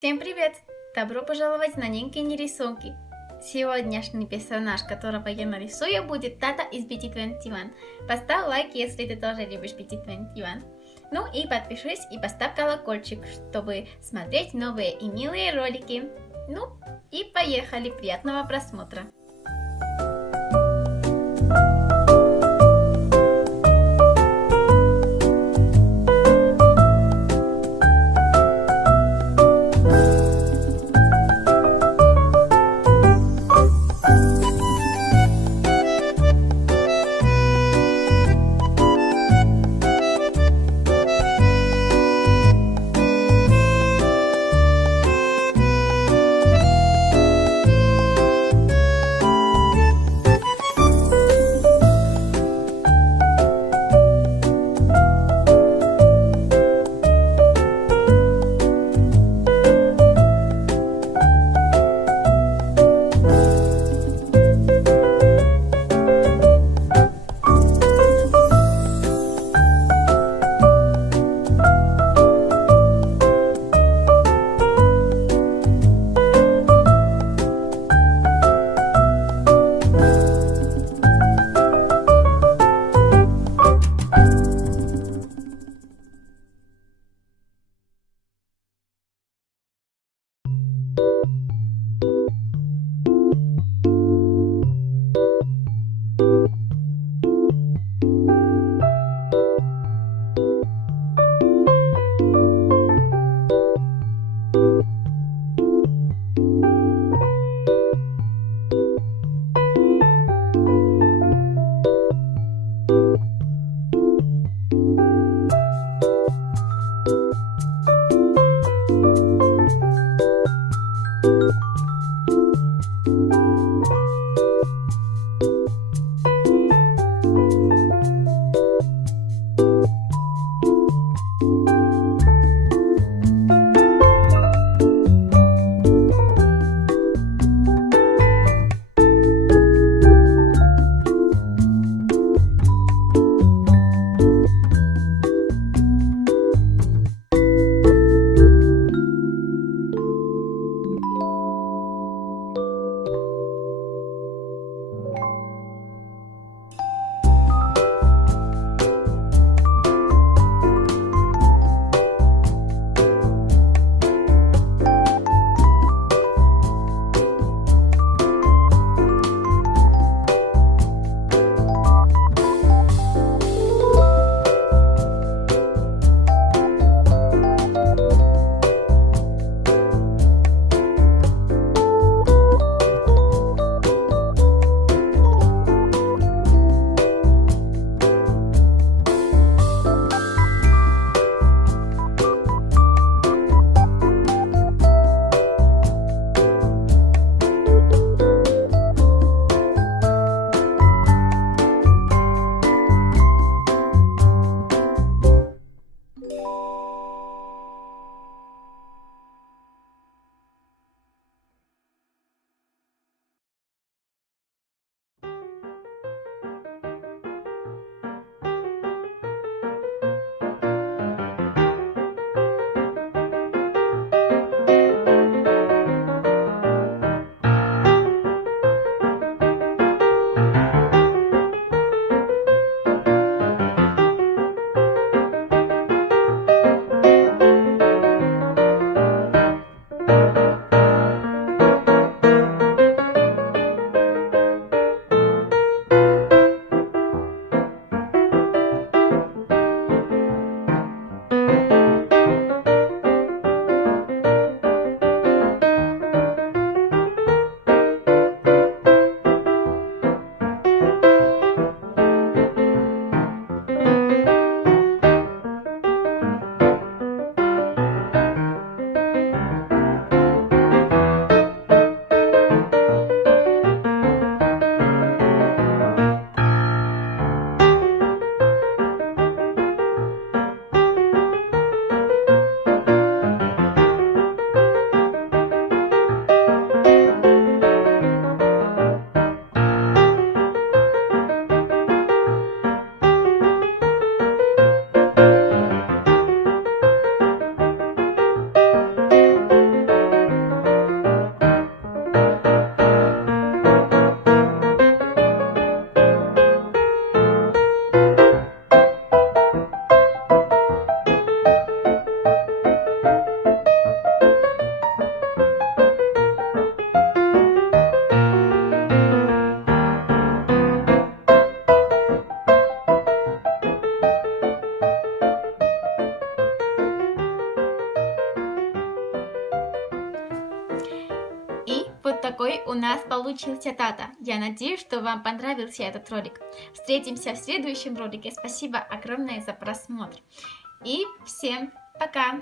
Всем привет! Добро пожаловать на Нинкини рисунки. Сегодняшний персонаж, которого я нарисую, будет Тата из BT21. Поставь лайк, если ты тоже любишь BT21. Ну и подпишись и поставь колокольчик, чтобы смотреть новые и милые ролики. Ну и поехали! Приятного просмотра! какой у нас получился Тата. Я надеюсь, что вам понравился этот ролик. Встретимся в следующем ролике. Спасибо огромное за просмотр. И всем пока!